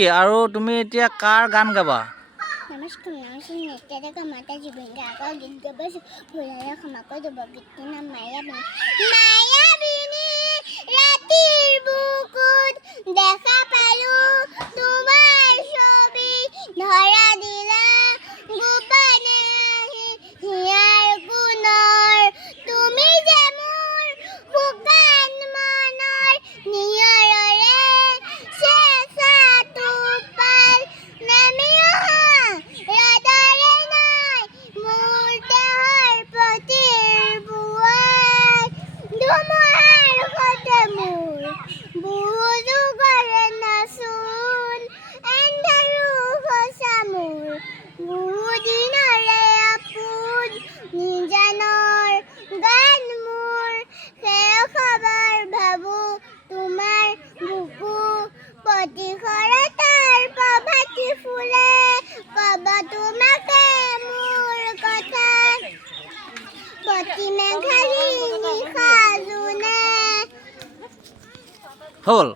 আৰু তুমি এতিয়া কাৰ গান গাবা? নমস্কাৰ নৃত্য দেখা মাতা জুবিন গাৰ্গৰ গীত গাব ফুলেৰে ক্ষমাকৈ দিব গীতটিৰ নাম মায়াবিনী ৰাতিৰ বুকুত দেখা পালো তোমাৰ ছবি ধৰা দিলা গোপনে আহি হিয়াৰ কোণৰ তুমি যে মোৰ শুকান মনৰ নিয়ৰৰে চেঁচা টোপাল নামি অহা ৰদৰে নাই মোৰ দেহৰ প্ৰতিৰ বুৱাই ধুমুহাৰ সতে মোৰ বুজু কৰে নাচোন এন্ধাৰো সঁচা মোৰ বহুদিনৰে আপোন নিজানৰ গান মোৰ সেই খবৰ ভাবো তোমাৰ বুকু প্ৰতিশৰতাৰ প্ৰভাতী ফুলে কব তোমাকে মোৰ কথা প্ৰতি মেঘালী নিশা জোনে হ'ল